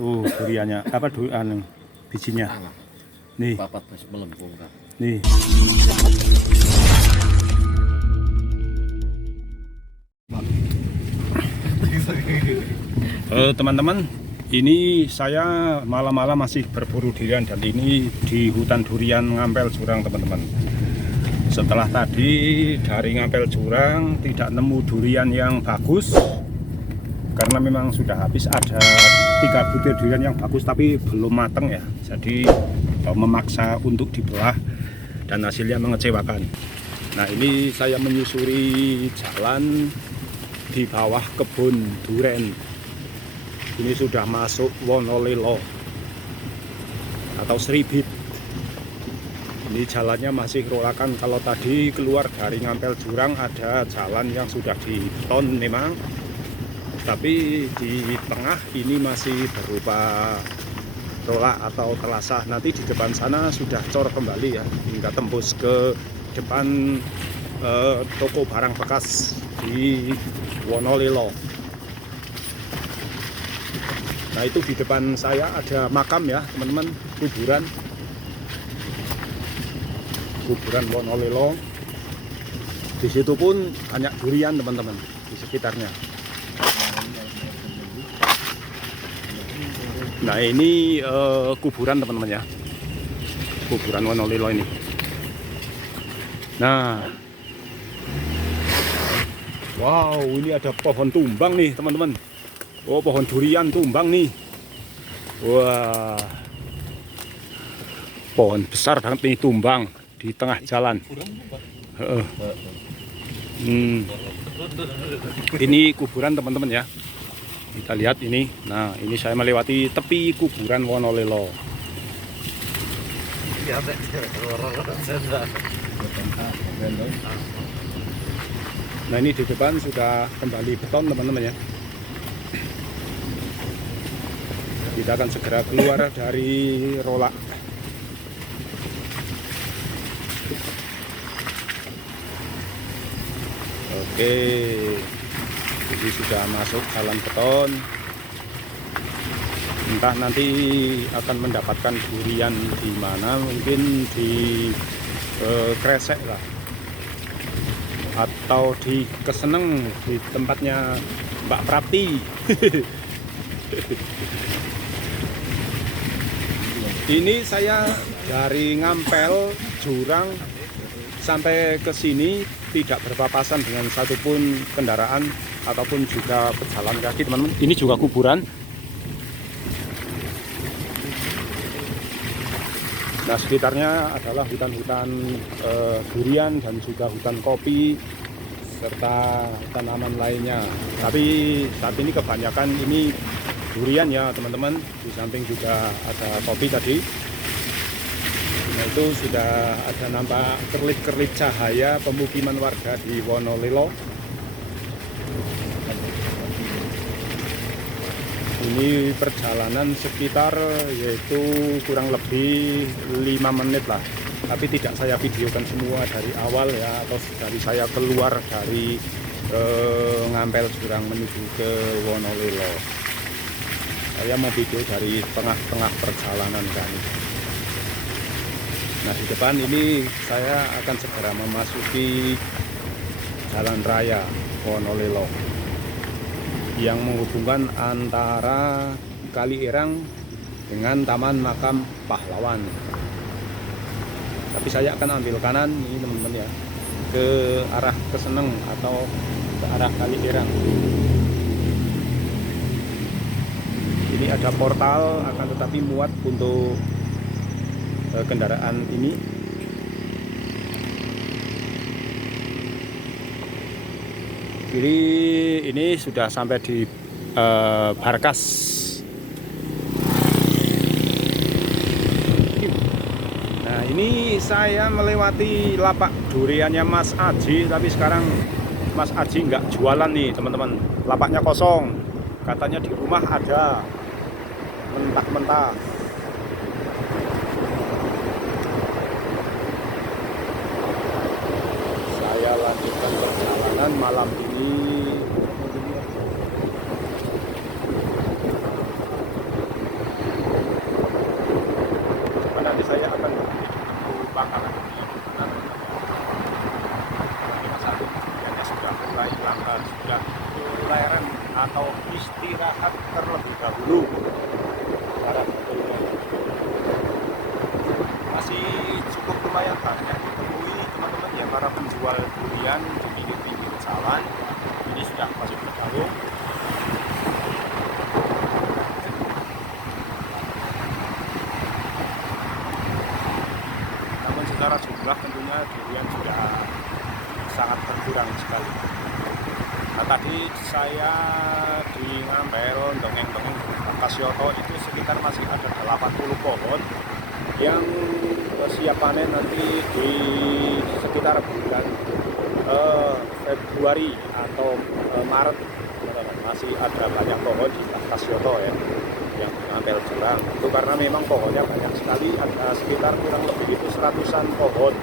Tuh duriannya apa bijinya. Nih. Papat masih melempung kan. Nih. Teman-teman, ini saya malam-malam masih berburu durian dan ini di hutan durian Ngampel Jurang, teman-teman. Setelah tadi dari Ngampel Jurang tidak nemu durian yang bagus karena memang sudah habis. Ada 3 butir durian yang bagus tapi belum matang ya, jadi memaksa untuk dibelah dan hasilnya mengecewakan. Nah, ini saya menyusuri jalan di bawah kebun duren. Ini sudah masuk Wonolilo atau Sribit. Ini jalannya masih rolakan. Kalau tadi keluar dari Ngampel Jurang ada jalan yang sudah dibeton memang, tapi di tengah ini masih berupa rolak atau telasah. Nanti di depan sana sudah cor kembali ya, hingga tembus ke depan toko barang bekas di Wonolilo. Nah, itu di depan saya ada makam ya teman-teman, kuburan Wonolilo. Di situ pun banyak durian teman-teman di sekitarnya. Nah, ini kuburan teman-teman ya, kuburan Wonolilo ini. Nah, wow, ini ada pohon tumbang nih teman-teman. Oh, pohon durian tumbang nih. Wah, pohon besar banget nih tumbang di tengah jalan. Ini kuburan teman-teman ya. Kita lihat ini. Nah, ini saya melewati tepi kuburan Wonolilo. Nah, ini di depan sudah kembali beton teman-teman ya. Kita akan segera keluar dari rolak. Oke, jadi sudah masuk jalan beton. Entah nanti akan mendapatkan durian di mana, mungkin di Kresek lah, atau di Keseneng di tempatnya Mbak Prapti. Ini saya dari Ngampel Jurang sampai ke sini tidak berpapasan dengan satupun kendaraan ataupun juga pejalan kaki teman-teman. Ini juga kuburan. Nah, sekitarnya adalah hutan-hutan durian dan juga hutan kopi serta tanaman lainnya. Tapi saat ini kebanyakan ini durian ya teman-teman. Di samping juga ada kopi tadi. Nah, itu sudah ada nampak kerlip-kerlip cahaya pemukiman warga di Wonolilo. Ini perjalanan sekitar yaitu kurang lebih 5 menit lah. Tapi tidak saya videokan semua dari awal ya, atau dari saya keluar dari Ngampel Jurang menuju ke Wonolilo. Saya mau video dari tengah-tengah perjalanan kami. Nah, di depan ini saya akan segera memasuki jalan raya Wonolilo yang menghubungkan antara Kali Irang dengan Taman Makam Pahlawan. Tapi saya akan ambil kanan ini teman-teman ya, ke arah Keseneng atau ke arah Kali Irang. Ini ada portal, akan tetapi muat untuk kendaraan ini. Jadi ini sudah sampai di Barkas. Nah, ini saya melewati lapak duriannya Mas Aji, tapi sekarang Mas Aji nggak jualan nih teman-teman. Lapaknya kosong. Katanya di rumah ada mentah-mentah. Saya lanjutkan perjalanan malam ini. dahulu. Sekarang masih cukup lumayan banyak ditemui teman-teman ya para penjual durian di pinggir-pinggir jalan. Ini sudah masuk ke dalam. Namun secara jumlah tentunya durian sudah sangat berkurang sekali. Nah, tadi saya di Ngampel dongeng-dongeng Kasyoto itu sekitar masih ada 80 pohon yang siap panen nanti di sekitar bulan Februari atau Maret. Masih ada banyak pohon di Kasyoto ya yang Ngampel Jurang. Itu karena memang pohonnya banyak sekali, ada sekitar kurang lebih itu 100-an pohon.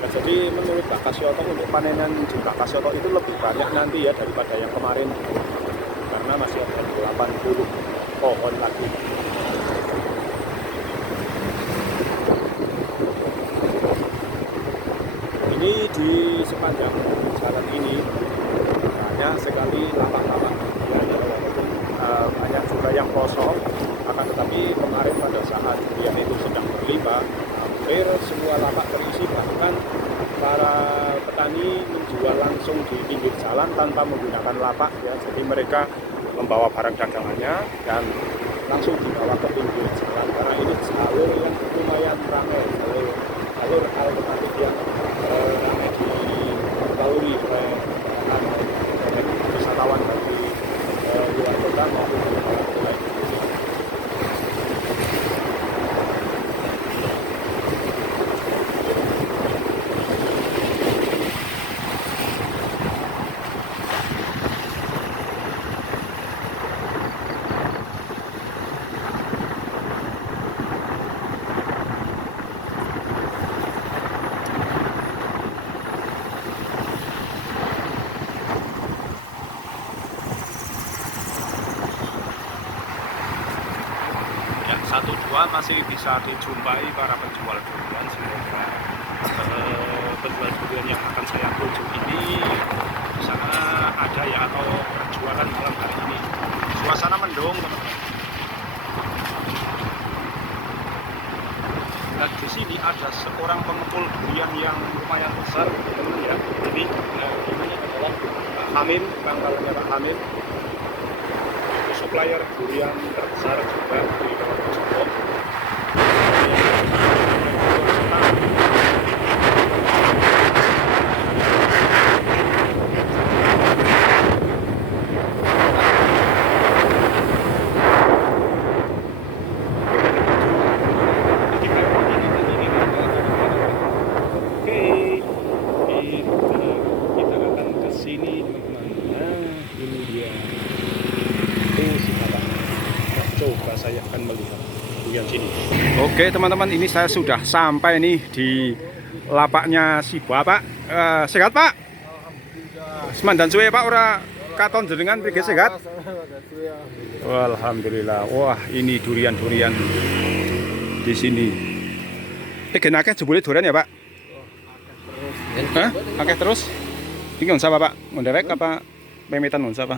Nah, jadi menurut Pak Kasyoto untuk panenan di Pak Kasyoto itu lebih banyak nanti ya daripada yang kemarin, karena masih ada 80 pohon lagi. Ini di sepanjang jalan ini banyak sekali lapak-lapak ya, banyak juga yang kosong. Akan tetapi kemarin pada saat durian itu sedang berlimpah, hampir semua lapak terisi, bahkan para petani menjual langsung di pinggir jalan tanpa menggunakan lapak ya. Jadi mereka membawa barang dagangannya dan langsung dibawa ke pinggir jalan, karena ini jalur yang lumayan ramai, jalur alternatif yang ramai dilalui oleh wisatawan dari luar kota maupun dari kota lain. Satu dua masih bisa dijumpai para penjual durian. Semoga penjual durian yang akan saya tuju ini bisa ada ya, atau berjualan malam hari ini. Suasana mendung teman-teman. Dan di sini ada seorang pengepul durian yang lumayan besar teman-teman ya. Ini namanya adalah Pak Hamid, pangkalannya Pak Hamid. Supplier durian terbesar juga di Kabupaten Solo. Oke, kita akan ke sini teman-teman. Nah, ini dia. Coba saya akan melihat durian sini. Oke teman-teman, ini saya sudah sampai nih di lapaknya si Bapak. Sehat Pak? Alhamdulillah. Semandan suwe Pak, ora katon jenengan prike sehat? Alhamdulillah. Wah, ini durian-durian di sini. Gen akeh jebule durian ya Pak? Hah? Akeh terus? Iki ngon sapa Pak? Ngondewek apa pemetan ngon sapa?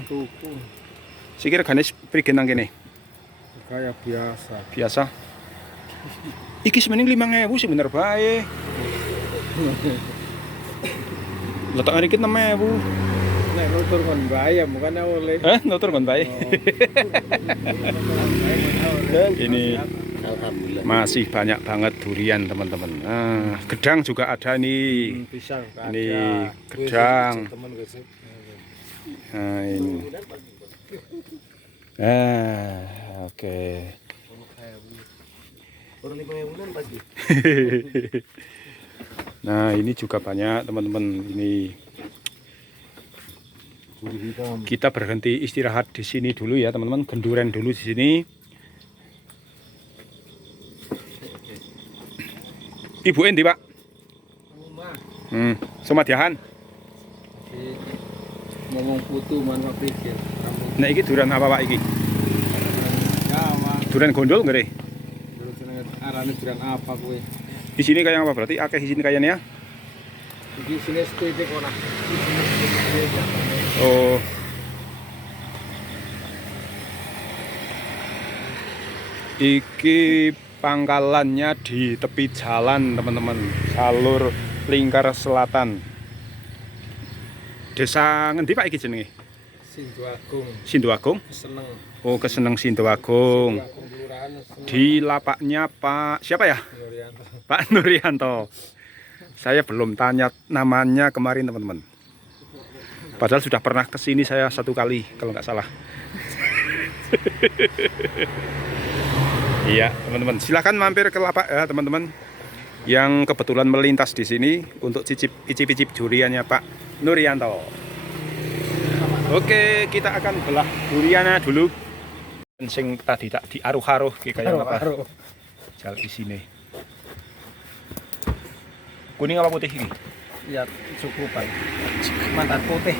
Sikir ganes prike nang kene? Kayak biasa. Biasa. Iki semening 5.000 sih bener bae. Letak hari kita 6.000. Nek nutur kon bae bukan oleh. Nutur kon bae. Ini alhamdulillah masih banyak banget durian teman-teman. Nah, gedang juga ada nih. Pisang ini gedang. Nah, ini. Oke. Nah, ini juga banyak teman-teman. Ini kita berhenti istirahat di sini dulu ya teman-teman. Genduren dulu di sini. Ibu endi Pak? Somadiahan. Ngomong putu mana pikir. Nah, iki durian apa Pak iki? Jawa. Durian gondol nggak deh? Arane durian apa kowe? Di sini kayak apa berarti? Akeh di sini kayaknya ya? Di sini titik ona. Oh. Iki pangkalannya di tepi jalan teman-teman, jalur Lingkar Selatan. Desa ngendi Pak iki jenenge? Sindoagung. Sindoagung. Seneng. Oh, Keseneng Sindoagung. Sindoagung kelurahan Seneng. Di lapaknya Pak siapa ya? Nuryanto. Pak Nuryanto. Saya belum tanya namanya kemarin teman-teman. Padahal sudah pernah kesini saya 1 kali kalau nggak salah. Iya teman-teman, silakan mampir ke lapak ya teman-teman. Yang kebetulan melintas di sini untuk icip-icip duriannya Pak Nuryanto. Oke, kita akan belah duriannya dulu. Sing tadi tak diaruh-aruh kayak apa? Jal di sini. Kuning apa putih ini? Ya cukupan. Mantan putih.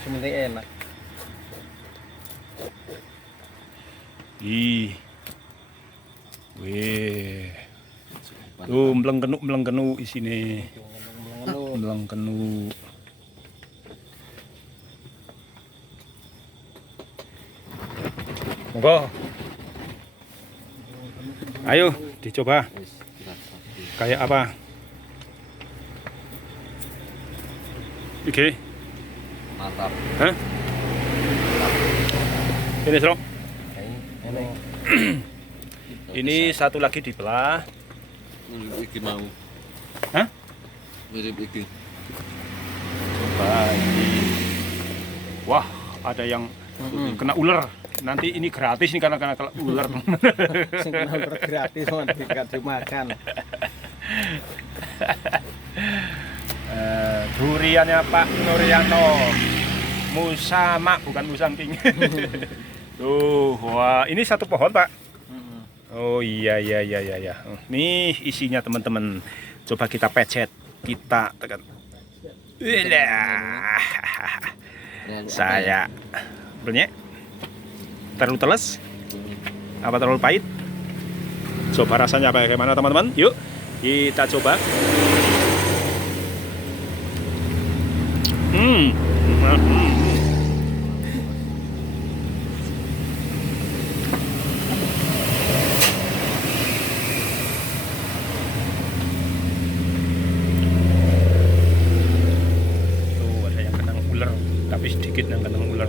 Sementing enak. Ih. Weh. Tuh melengkenu isine. Melengkenu. Monggo. Ayo dicoba. Kayak apa? Oke. Mantap. Hah? Ini serong. Enak. Ini satu lagi dibelah. Mirip iki mau. Hah? Mirip iki. Coba ini. Wah, ada yang kena ular. Nanti ini gratis nih karena kena ular. Sing kenal gratis man dikasih makan. Duriannya Pak Nuryanto. Musama bukan musangking. Tuh, wah, ini satu pohon, Pak. Oh iya. Nih isinya teman-teman. Coba kita pecet, kita tekan. Saya benernya terlalu teles? Apa terlalu pahit? Coba rasanya bagaimana teman-teman? Yuk kita coba. Tapi sedikit yang kena ular.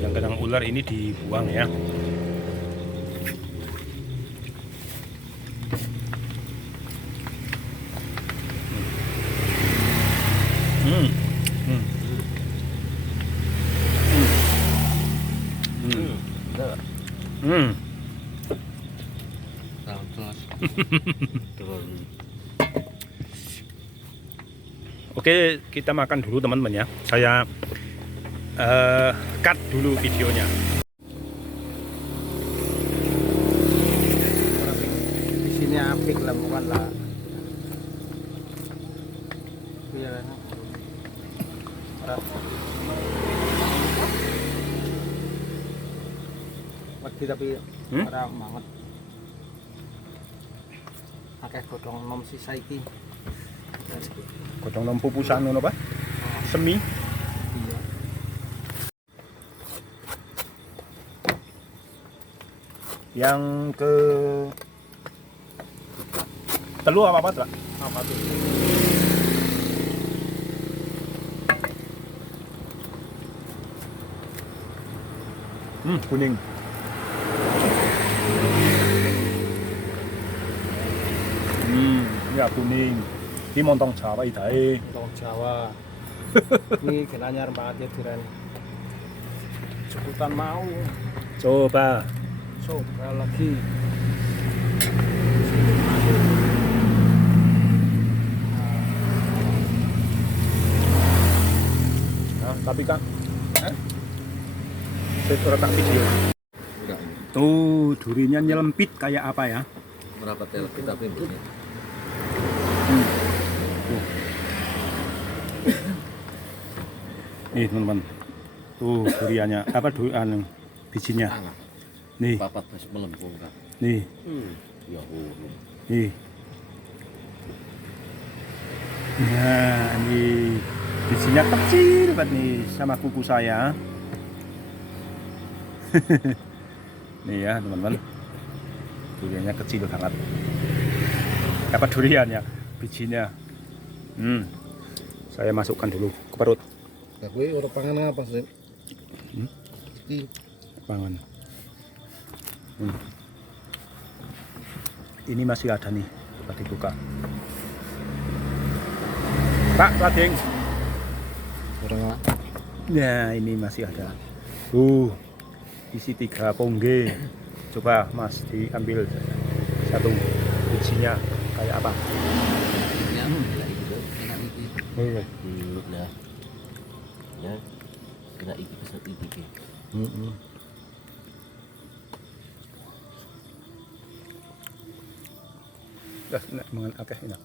Yang kena ular ini dibuang ya. Oke, kita makan dulu teman-teman ya. Saya cut dulu videonya. Di sini apik lah bukan lah. Biar Mati tapi ora banget. Akeh godhong nom sisa iki. Godhong nom pupusan ngono Pak. Semi. Iya. Yang ke telu apa Pak? Apa tuh? Kuning. Ya kuning. Ini montong Jawa idae. Montong Jawa. Ini genanyar banget ya duren. Sebutan mau. Coba. Coba lagi. Nah, tapi Kak, saya tak video. Enggak ini. Tuh, durinya nyelempit kayak apa ya? Berapa telepon tapi ini. Nih teman-teman, tuh duriannya apa bijinya? Nih, Papat pas melempung Kak. nih, Ya Allah. nih. Nah, ini bijinya kecil banget nih sama kuku saya. Nih ya teman-teman, duriannya kecil banget. Dapat durian ya, bijinya. Saya masukkan dulu ke perut. Nah, gue orang pangan apa sih? Iki Pangan. Ini masih ada nih, coba dibuka. Pak, Lading. orang Nah, ini masih ada. Isi 3 pongge. Coba Mas diambil satu bijinya kayak apa? Ya, gila itu enak iki. Dulu lah. Ya. Kena iki kesat iki. Dah, nek mangan akeh enak.